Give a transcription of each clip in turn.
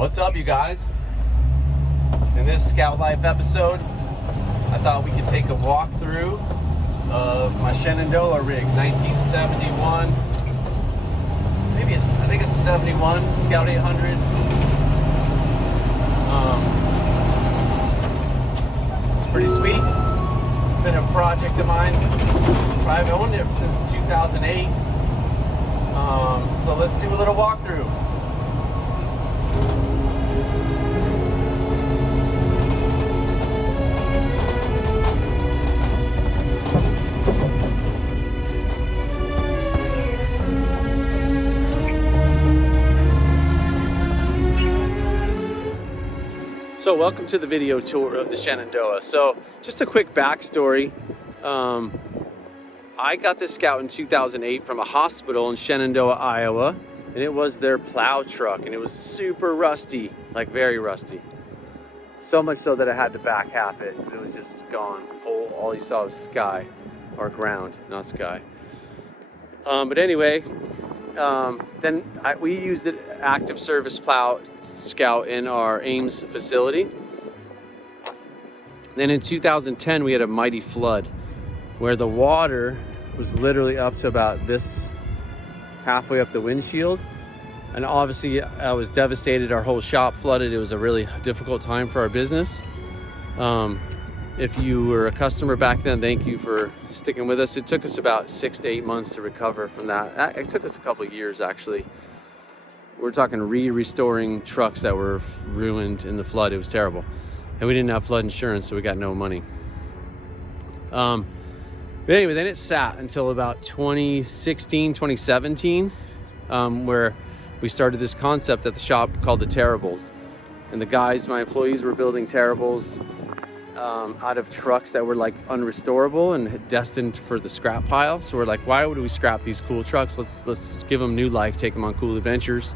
What's up, you guys? In this Scout Life episode, I thought we could take a walkthrough of my Shenandoah rig, 1971. I think it's 71 Scout 800. It's pretty sweet. It's been a project of mine. I've owned it since 2008. So let's do a little walkthrough. So welcome to the video tour of the Shenandoah. So just a quick backstory. I got this Scout in 2008 from a hospital in Shenandoah, Iowa, and it was their plow truck, and it was super rusty, like very rusty. So much so that I had to back half it because it was just gone. All you saw was sky, or ground, not sky. But anyway, we used an active service plow Scout in our Ames facility. Then in 2010, we had a mighty flood where the water was literally up to about this, halfway up the windshield. And obviously I was devastated. Our whole shop flooded. It was a really difficult time for our business. If you were a customer back then, thank you for sticking with us. It took us about 6 to 8 months to recover from that. It took us a couple of years, actually. We're talking restoring trucks that were ruined in the flood. It was terrible. And we didn't have flood insurance, so we got no money. But anyway, then it sat until about 2016, 2017, where we started this concept at the shop called the Terribles. And the guys, my employees, were building Terribles out of trucks that were like unrestorable and destined for the scrap pile. So we're like, why would we scrap these cool trucks? Let's give them new life, take them on cool adventures.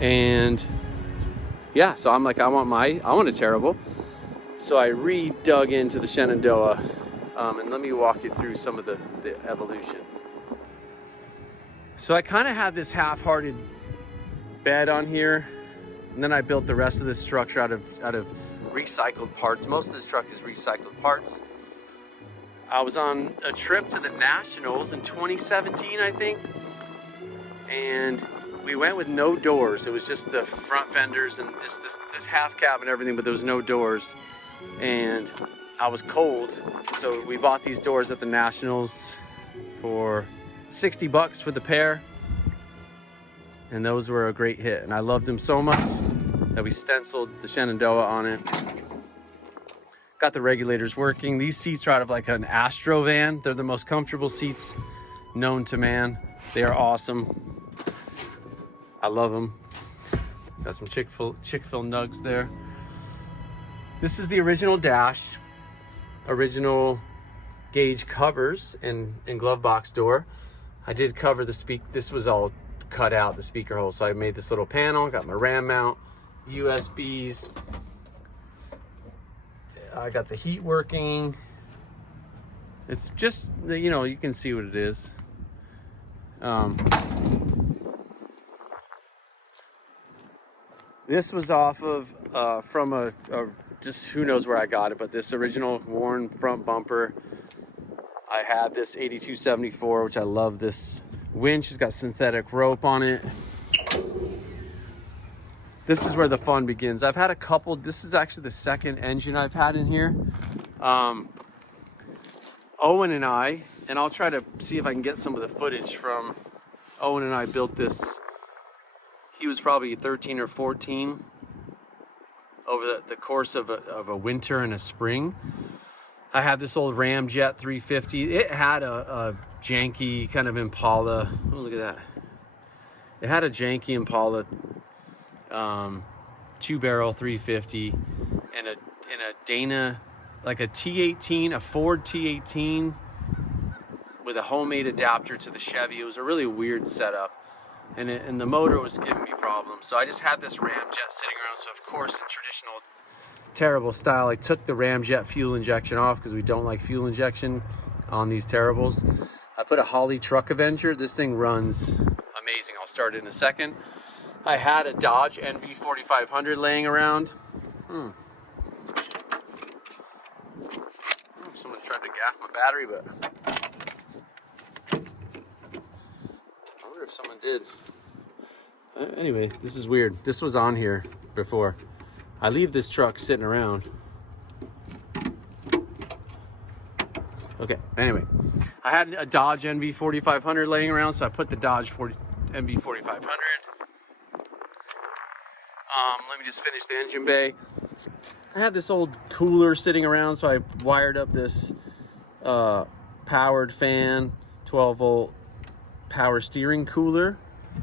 And yeah, so I'm like, I want a Terrible. So I dug into the Shenandoah, and let me walk you through some of the evolution. So I kind of had this half-hearted bed on here, and then I built the rest of this structure out of recycled parts. Most of this truck is recycled parts. I was on a trip to the Nationals in 2017, I think, and we went with no doors. It was just the front fenders and just this half cab and everything, but there was no doors. And I was cold, so we bought these doors at the Nationals for $60 for the pair, and those were a great hit, and I loved them so much that we stenciled the Shenandoah on it. Got the regulators working. These seats are out of like an Astro van. They're the most comfortable seats known to man. They are awesome. I love them. Got some Chick-fil nugs there. This is the original dash, original gauge covers and glove box door. I did cover the this was all cut out, the speaker hole. So I made this little panel, got my RAM mount, USBs. I got the heat working. It's just, you can see what it is. This was off of, from just who knows where I got it, but this original worn front bumper. I had this 8274, which I love. This winch has got synthetic rope on it. This is where the fun begins. I've had a couple. This is actually the second engine I've had in here. Owen and I'll try to see if I can get some of the footage from Owen and I built this. He was probably 13 or 14. Over the course of a winter and a spring. I had this old Ramjet 350. It had a janky kind of Impala. Oh, look at that. It had a janky Impala 2-barrel 350 and a Dana, like a T18, a Ford T18 with a homemade adapter to the Chevy. It was a really weird setup. And the motor was giving me problems. So I just had this Ramjet sitting around. So of course, in traditional Terrible style, I took the Ramjet fuel injection off because we don't like fuel injection on these Terribles. I put a Holley Truck Avenger. This thing runs amazing. I'll start it in a second. I had a Dodge NV 4500 laying around. Someone tried to gaff my battery, but I wonder if someone did. Anyway, this is weird. This was on here before. I leave this truck sitting around. Okay, anyway. I had a Dodge NV 4500 laying around, so I put the Dodge NV 4500. Let me just finish the engine bay. I had this old cooler sitting around, so I wired up this powered fan, 12 volt power steering cooler,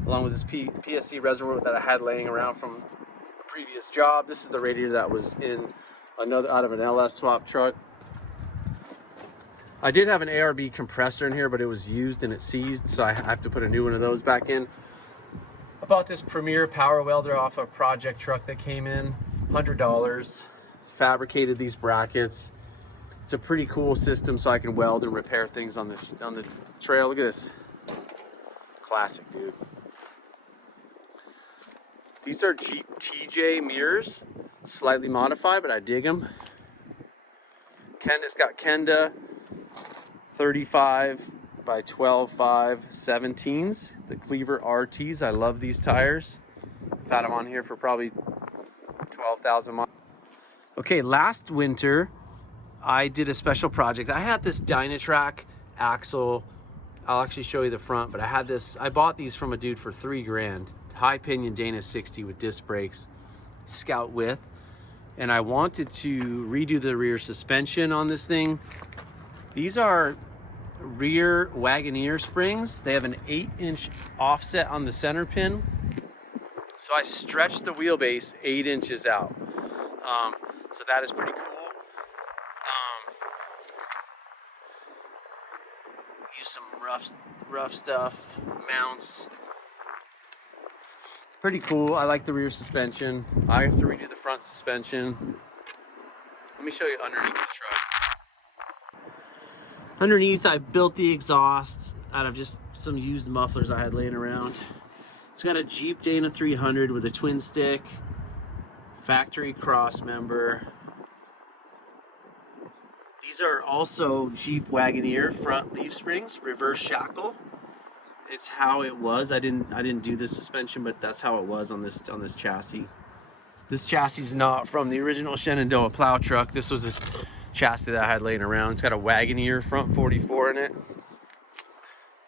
along with this PSC reservoir that I had laying around from a previous job. This is the radiator that was in out of an LS swap truck. I did have an ARB compressor in here, but it was used and it seized, so I have to put a new one of those back in. I bought this Premier power welder off a project truck that came in, $100. Fabricated these brackets. It's a pretty cool system, so I can weld and repair things on the trail. Look at this. Classic, dude. These are Jeep TJ mirrors, slightly modified, but I dig them. It's got Kenda 35 by 12.5 17s, the Cleaver RTs. I love these tires. I've had them on here for probably 12,000 miles. Okay, last winter, I did a special project. I had this Dynatrac axle. I'll actually show you the front, but I bought these from a dude for $3,000. High pinion Dana 60 with disc brakes, scout width. And I wanted to redo the rear suspension on this thing. These are rear Wagoneer springs. They have an 8-inch offset on the center pin. So I stretched the wheelbase 8 inches out. So that is pretty cool. Use some rough stuff, mounts. Pretty cool. I like the rear suspension. I have to redo the front suspension. Let me show you underneath the truck. Underneath, I built the exhaust out of just some used mufflers I had laying around. It's got a Jeep Dana 300 with a twin stick, factory cross member. These are also Jeep Wagoneer front leaf springs, reverse shackle. It's how it was. I didn't do this suspension, but that's how it was on this chassis. This chassis is not from the original Shenandoah plow truck. This was a chassis that I had laying around. It's got a Wagoneer front 44 in it.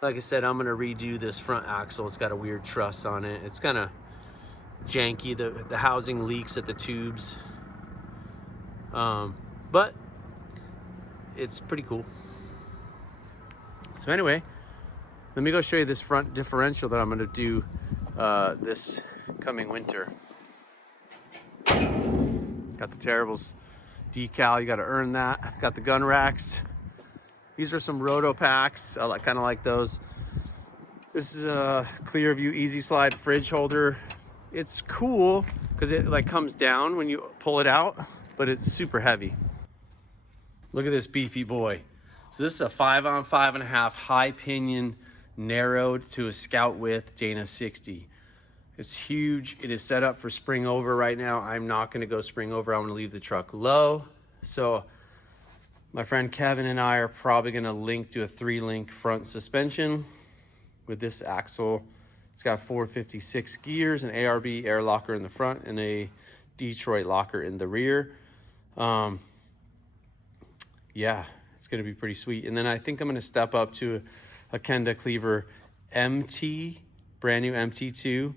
Like I said, I'm gonna redo this front axle. It's got a weird truss on it. It's kind of janky. The housing leaks at the tubes, but it's pretty cool. So anyway, let me go show you this front differential that I'm gonna do this coming winter. Got the Terribles decal, you gotta earn that. Got the gun racks. These are some Roto packs. I kind of like those. This is a Clearview Easy Slide fridge holder. It's cool because it like comes down when you pull it out, but it's super heavy. Look at this beefy boy. So this is a 5-on-5.5 high pinion, narrowed to a scout width Dana 60. It's huge. It is set up for spring over right now. I'm not going to go spring over. I'm going to leave the truck low. So my friend Kevin and I are probably going to link to a 3-link front suspension with this axle. It's got 456 gears, an ARB air locker in the front, and a Detroit locker in the rear. Yeah, it's going to be pretty sweet. And then I think I'm going to step up to a Kenda Cleaver MT, brand new MT2.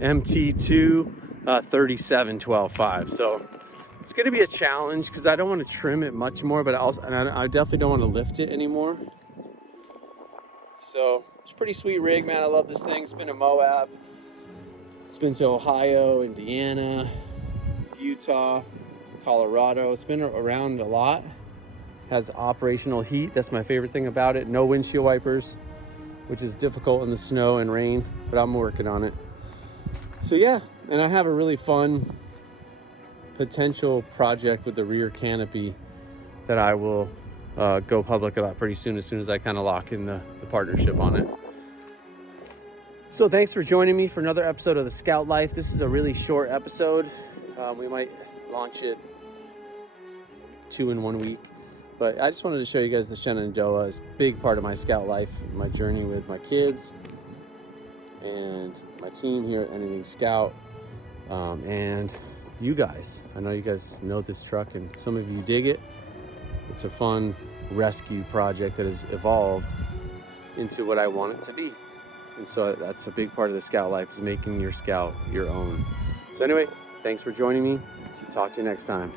MT2 37-12.5. So it's going to be a challenge because I don't want to trim it much more, but I definitely don't want to lift it anymore. So it's a pretty sweet rig, man. I love this thing. It's been to Moab. It's been to Ohio, Indiana, Utah, Colorado. It's been around a lot. Has operational heat. That's my favorite thing about it. No windshield wipers, which is difficult in the snow and rain, but I'm working on it. So yeah, and I have a really fun potential project with the rear canopy that I will go public about pretty soon, as I kind of lock in the partnership on it. So thanks for joining me for another episode of the Scout Life. This is a really short episode. We might launch it 2 in 1 week. But I just wanted to show you guys the Shenandoah. It's a big part of my Scout life, my journey with my kids and my team here at Anything Scout. And you guys, I know you guys know this truck and some of you dig it. It's a fun rescue project that has evolved into what I want it to be. And so that's a big part of the Scout life, is making your Scout your own. So anyway, thanks for joining me. Talk to you next time.